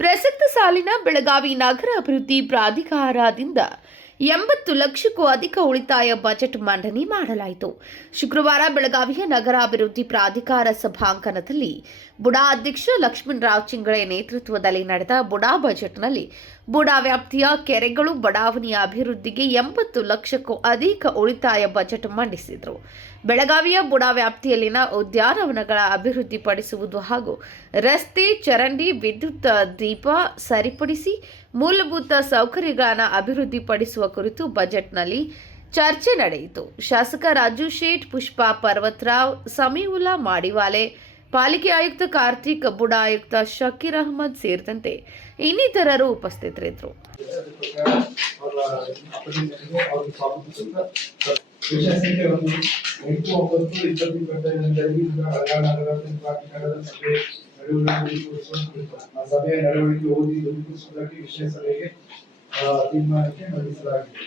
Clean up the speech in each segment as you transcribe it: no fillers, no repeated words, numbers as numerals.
ಪ್ರಸಕ್ತ ಸಾಲಿನ ಬೆಳಗಾವಿ ನಗರ ಅಭಿವೃದ್ಧಿ ಪ್ರಾಧಿಕಾರದಿಂದ 80 ಲಕ್ಷಕ್ಕೂ ಅಧಿಕ ಉಳಿತಾಯ ಬಜೆಟ್ ಮಂಡನೆ ಮಾಡಲಾಯಿತು. ಶುಕ್ರವಾರ ಬೆಳಗಾವಿಯ ನಗರಾಭಿವೃದ್ಧಿ ಪ್ರಾಧಿಕಾರ ಸಭಾಂಗಣದಲ್ಲಿ ಬುಡಾ ಅಧ್ಯಕ್ಷ ಲಕ್ಷ್ಮಣರಾವ್ ಚಿಂಗಳೆ ನೇತೃತ್ವದಲ್ಲಿ ನಡೆದ ಬುಡಾ ಬಜೆಟ್ನಲ್ಲಿ ಬುಡಾ ವ್ಯಾಪ್ತಿಯ ಕೆರೆಗಳು ಬಡಾವಣೆಯ ಅಭಿವೃದ್ಧಿಗೆ 80 ಲಕ್ಷಕ್ಕೂ ಅಧಿಕ ಉಳಿತಾಯ ಬಜೆಟ್ ಮಂಡಿಸಿದರು. ಬೆಳಗಾವಿಯ ಬುಡಾ ವ್ಯಾಪ್ತಿಯಲ್ಲಿನ ಉದ್ಯಾನವನಗಳ ಅಭಿವೃದ್ಧಿಪಡಿಸುವುದು ಹಾಗೂ ರಸ್ತೆ, ಚರಂಡಿ, ವಿದ್ಯುತ್ ದೀಪ ಸರಿಪಡಿಸಿ ಮೂಲಭೂತ ಸೌಕರ್ಯಗಳನ್ನು ಅಭಿವೃದ್ಧಿಪಡಿಸುವ ಕುರಿತು ಬಜೆಟ್ನಲ್ಲಿ ಚರ್ಚೆ ನಡೆಯಿತು. ಶಾಸಕ ರಾಜು ಶೇಟ್, ಪುಷ್ಪಾ ಪರ್ವತರಾವ್, ಸಮೀವುಲ್ಲಾ ಮಾಡಿವಾಲೆ, ಪಾಲಿಕೆ ಆಯುಕ್ತ ಕಾರ್ತಿಕ್, ಬುಡಾ ಆಯುಕ್ತ ಶಕೀರ್ ಅಹಮದ್ ಸೇರಿದಂತೆ ಇನ್ನಿತರರು ಉಪಸ್ಥಿತರಿದ್ದರು. ಸಭೆಯ ನಡವಳಿಕೆ ಓದಿ ವಿಷಯ ಸಭೆಗೆ ತೀರ್ಮಾನಕ್ಕೆ ಮಂಡಿಸಲಾಗಿದೆ.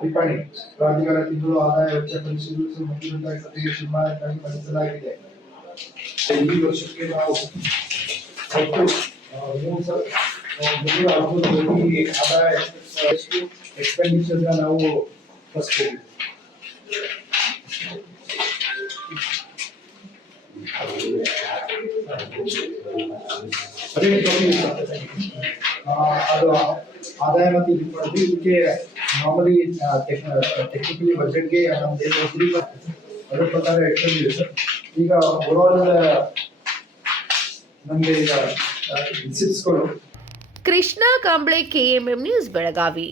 ಟಿಪ್ಪಣಿ ಪ್ರಾಧಿಕಾರ ತಿಂಗಳು ಆದಾಯ ವೆಚ್ಚ ಪರಿಶೀಲಿಸುವ ಮುಂದಿನ ಸಭೆಗೆ ತೀರ್ಮಾನಕ್ಕಾಗಿ ಮಂಡಿಸಲಾಗಿದೆ. ಈ ವರ್ಷಕ್ಕೆ ನಾವು ಆದಾಯ ಎಕ್ಸ್ಪೆಂಡಿಚರ್ ನಾವು ಫಸ್ಟ್ ಅದು ಆದಾಯ ಮತ್ತು ಇದಕ್ಕೆ ನಾರ್ಮಲಿ ಟೆಕ್ನಿಕಲಿ ಬಜೆಟ್ಗೆ ನಮ್ದು ಅದರ ಪ್ರಕಾರ ಎಕ್ಸ್ಪೆಂಡ್ ಸರ್. ಈಗ ಓವರಾಲ್ ನಮಗೆ ಈಗ ರಿಸಿಪ್ಟ್ಸ್ಗಳು. Krishna Kamble, KMM news, Belagavi.